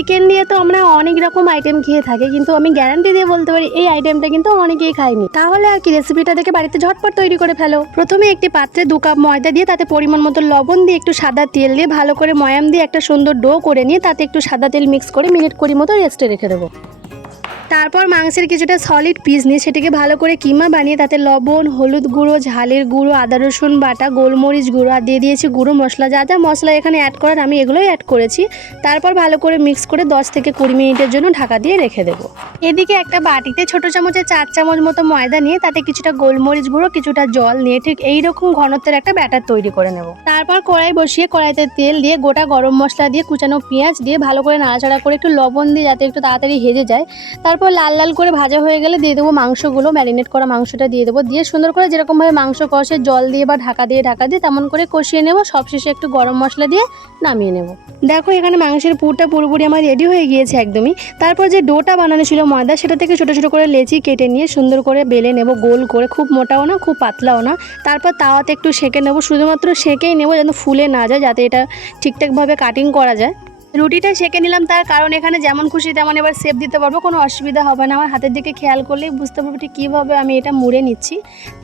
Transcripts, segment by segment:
Chicken দিয়ে তো আমরা অনেক রকম আইটেম খেয়ে থাকি, কিন্তু আমি গ্যারান্টি দিয়ে বলতে পারি এই আইটেমটা কিন্তু অনেকেই খায়নি। তাহলে আর কি, রেসিপিটা দেখে বাড়িতে ঝটপট তৈরি করে ফেলো। প্রথমে একটি পাত্রে 2 কাপ ময়দা দিয়ে তাতে পরিমাণ মতো লবণ দিয়ে একটু সাদা তেল দিয়ে ভালো করে ময়াম দিয়ে একটা সুন্দর ডো করে নিয়ে তাতে একটু সাদা তেল মিক্স করে মিনিট 20 মতো রেস্টে রেখে দেবো। তারপর মাংসের কিছুটা সলিড পিস নিয়ে সেটাকে ভালো করে কিমা বানিয়ে তাতে লবণ, হলুদ গুঁড়ো, ঝালের গুঁড়ো, আদা রসুন বাটা, গোলমরিচ গুঁড়ো আর দিয়ে দিয়েছি গুঁড়ো মশলা। যা যা মশলা এখানে অ্যাড করার আমি এগুলোই অ্যাড করেছি। তারপর ভালো করে মিক্স করে 10 থেকে 20 মিনিটের জন্য ঢাকা দিয়ে রেখে দেবো। এদিকে একটা বাটিতে ছোট চামচে 4 চামচ মতো ময়দা নিয়ে তাতে কিছুটা গোলমরিচ গুঁড়ো, কিছুটা জল নিয়ে ঠিক এইরকম ঘনত্বের একটা ব্যাটার তৈরি করে নেব। তারপর কড়াই বসিয়ে কড়াইতে তেল দিয়ে গোটা গরম মশলা দিয়ে কুচানো পেঁয়াজ দিয়ে ভালো করে নাড়াচাড়া করে একটু লবণ দিয়ে যাতে একটু তাড়াতাড়ি হেজে যায়। তারপর লাল লাল করে ভাজা হয়ে গেলে দিয়ে দেবো মাংসগুলো, ম্যারিনেট করা মাংসটা দিয়ে দেবো। দিয়ে সুন্দর করে যেরকমভাবে মাংস কষে জল দিয়ে বা ঢাকা দিয়ে তেমন করে কষিয়ে নেব। সবশেষে একটু গরম মশলা দিয়ে নামিয়ে নেব। দেখো এখানে মাংসের পুরটা পুরোপুরি আমার রেডি হয়ে গিয়েছে একদমই। তারপর যে ডোটা বানানো ছিল ময়দা, সেটা থেকে ছোটো ছোটো করে লেচি কেটে নিয়ে সুন্দর করে বেলে নেব গোল করে, খুব মোটাও না খুব পাতলাও না। তারপর তাওয়াতে একটু সেঁকে নেব, শুধুমাত্র সেঁকেই নেব যেন ফুলে না যায়, যাতে এটা ঠিকঠাকভাবে কাটিং করা যায়। রুটিটা সেঁকে নিলাম, তার কারণ এখানে যেমন খুশি তেমন এবার শেপ দিতে পারবো, কোনো অসুবিধা হবে না। আমার হাতের দিকে খেয়াল করলেই বুঝতে পারবো ঠিক কীভাবে আমি এটা মুড়ে নিচ্ছি।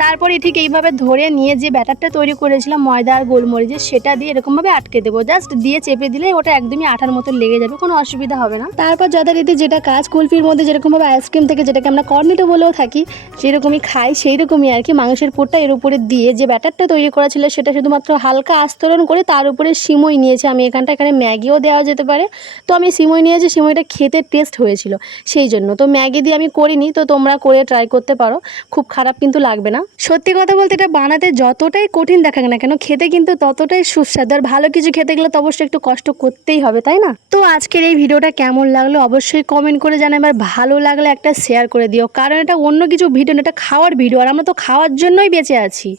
তারপরে ঠিক এইভাবে ধরে নিয়ে যে ব্যাটারটা তৈরি করেছিলাম ময়দা আর গোলমরিচের, সেটা দিয়ে এরকমভাবে আটকে দেবো। জাস্ট দিয়ে চেপে দিলে ওটা একদমই আঠার মতো লেগে যাবে, কোনো অসুবিধা হবে না। তারপর যথারীতি যেটা কাজ, কুলফির মধ্যে যেরকমভাবে আইসক্রিম থেকে যেটাকে আমরা কর্নেটো বলেও থাকি, সেরকমই খাই, সেই রকমই আর কি। মাংসের পুরটা এর উপরে দিয়ে যে ব্যাটারটা তৈরি করা ছিল সেটা শুধুমাত্র হালকা আস্তরণ করে তার উপরে সিমই নিয়েছি আমি। এখানে ম্যাগিও দেওয়া যেতে পারে, তো আমি সিমই নিয়েছি। সিমইটা খেতে টেস্ট হয়েছিল সেই জন্য। তো ম্যাগি দিয়ে আমি করিনি, তো তোমরা করে ট্রাই করতে পারো, খুব খারাপ কিন্তু লাগবে না। সত্যি কথা বলতে এটা বানাতে যতটাই কঠিন দেখাক না কেন, খেতে কিন্তু ততটাই সুস্বাদু। আর ভালো কিছু খেতে গেলে তো অবশ্যই একটু কষ্ট করতেই হবে, তাই না? তো আজকের এই ভিডিওটা কেমন লাগলো অবশ্যই কমেন্ট করে জানাবে। আর ভালো লাগলে একটা শেয়ার করে দিও, কারণ এটা অন্য কিছু ভিডিও না, এটা খাওয়ার ভিডিও, আর আমরা তো খাওয়ার জন্যই বেঁচে আছি।